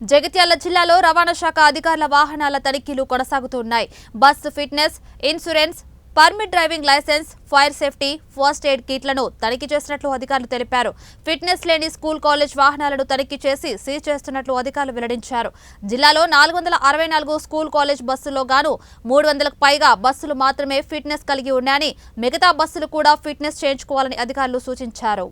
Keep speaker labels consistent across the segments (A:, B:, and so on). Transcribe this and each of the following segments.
A: జగిత్యాల జిల్లాలో రవాణా శాఖ అధికారుల వాహనాల తనిఖీలు కొనసాగుతున్నాయి. Bus fitness insurance permit driving licence fire safety first aid కిట్లను తనిఖీ చేసినట్లు అధికారులు తెలిపారు. ఫిట్నెస్ లేని స్కూల్ కాలేజ్ వాహనాలను తనిఖీ చేసి సీజ్ చేస్తున్నట్లు అధికారులు వెల్లడించారు. జిల్లాలో నాలుగు వందల అరవై నాలుగు స్కూల్ కాలేజ్ బస్సుల్లో గాను మూడు వందలకు పైగా బస్సులు మాత్రమే ఫిట్నెస్ కలిగి ఉన్నాయని మిగతా బస్సులు కూడా ఫిట్నెస్ చేయించుకోవాలని అధికారులు సూచించారు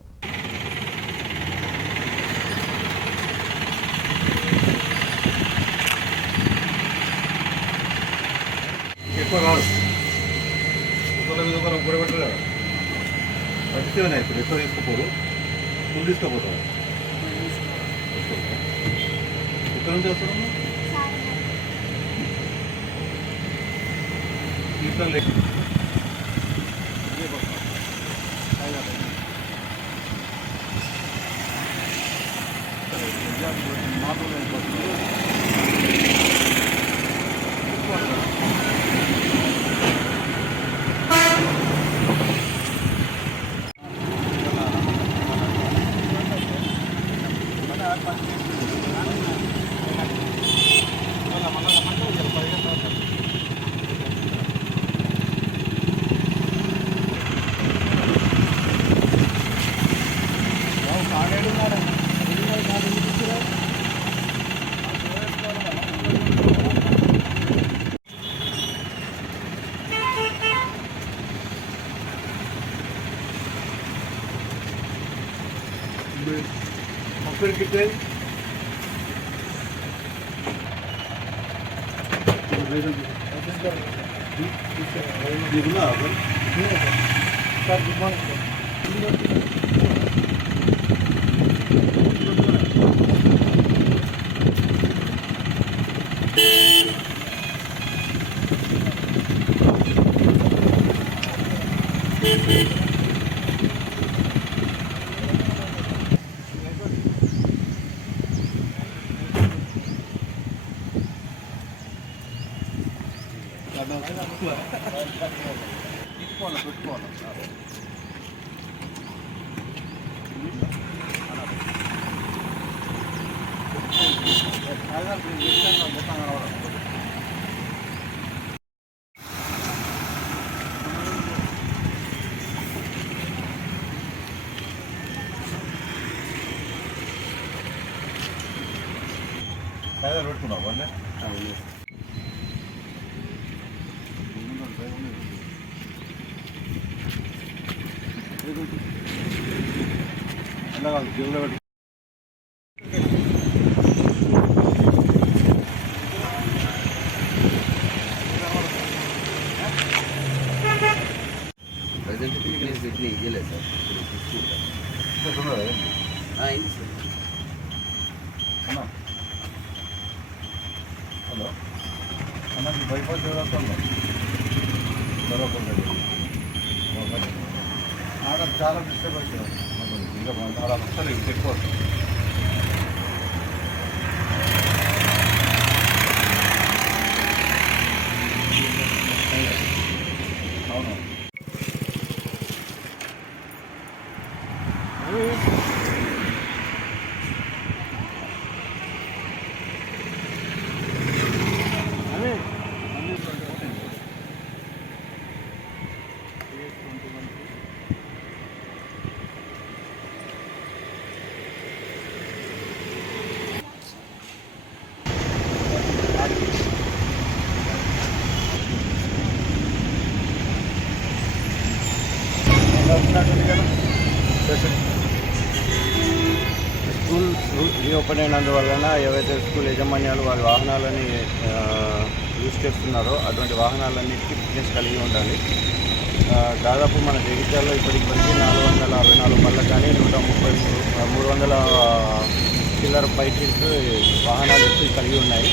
B: ఎక్కువ రాదు ఒకళ్ళ మీద ఒకరు కూడబెట్టరు కదా పట్టితేనే ఇప్పుడు ఎక్కువ తీసుకుపోరు ఫుల్ తీసుకుపోతారు ఎక్కడ నుంచి వస్తాను ఇట్లా Bakır gibi. Birini aldım. Sen durman Thank you. పెట్టుకోవాలి పెట్టుకోవాలి పెట్టుకున్నావు వండే అలా కాదు జేబులో పెట్టి
C: ప్రజెంట్
B: హలో అన్న బైపాస్ ఎవరు బరోબર ఆడ చాలా డిస్టర్బ్ అవుతుంది ఇంకా చాలా వస్తారు ఇంకా
D: స్కూల్ రీఓపెన్ అయినందువలన ఏవైతే స్కూల్ యాజమాన్యాలు వారి వాహనాలని యూజ్ చేస్తున్నారో అటువంటి వాహనాలన్నిటికీ ఫిట్నెస్ కలిగి ఉండాలి. దాదాపు మన జగిత్యాల్లో ఇప్పటికి నాలుగు వందల అరవై నాలుగు పళ్ళ కానీ నూట ముప్పై మూడు మూడు వందల చిల్లర బైక్స్ వాహనాలు వచ్చి కలిగి ఉన్నాయి.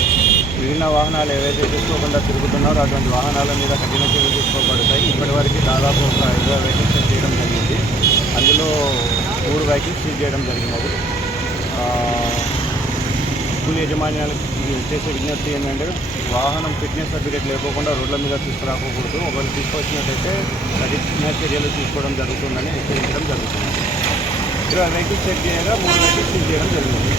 D: మిగిలిన వాహనాలు ఏవైతే తీసుకోకుండా తిరుగుతున్నారో అటువంటి వాహనాల మీద కఠిన చర్యలు తీసుకోబడతాయి. ఇప్పటివరకు దాదాపు ఒక ఇరవై వెహికల్స్ చేయడం జరిగింది. అందులో మూడు వెహికల్స్ సీజ్ చేయడం జరిగినది. స్కూల్ యజమాన్యాలకు చేసే విజ్ఞప్తి ఏంటంటే వాహనం ఫిట్నెస్ సర్టిఫికేట్ లేకోకుండా రోడ్ల మీద తీసుకురాకూడదు. ఒకరు తీసుకొచ్చినట్టయితే కఠిన చర్యలు తీసుకోవడం జరుగుతుందని హెచ్చరించడం జరుగుతుంది. ఇరవై వెహికల్స్ చెక్ చేయగా మూడు వెహికల్స్ సీజ్ చేయడం జరిగింది.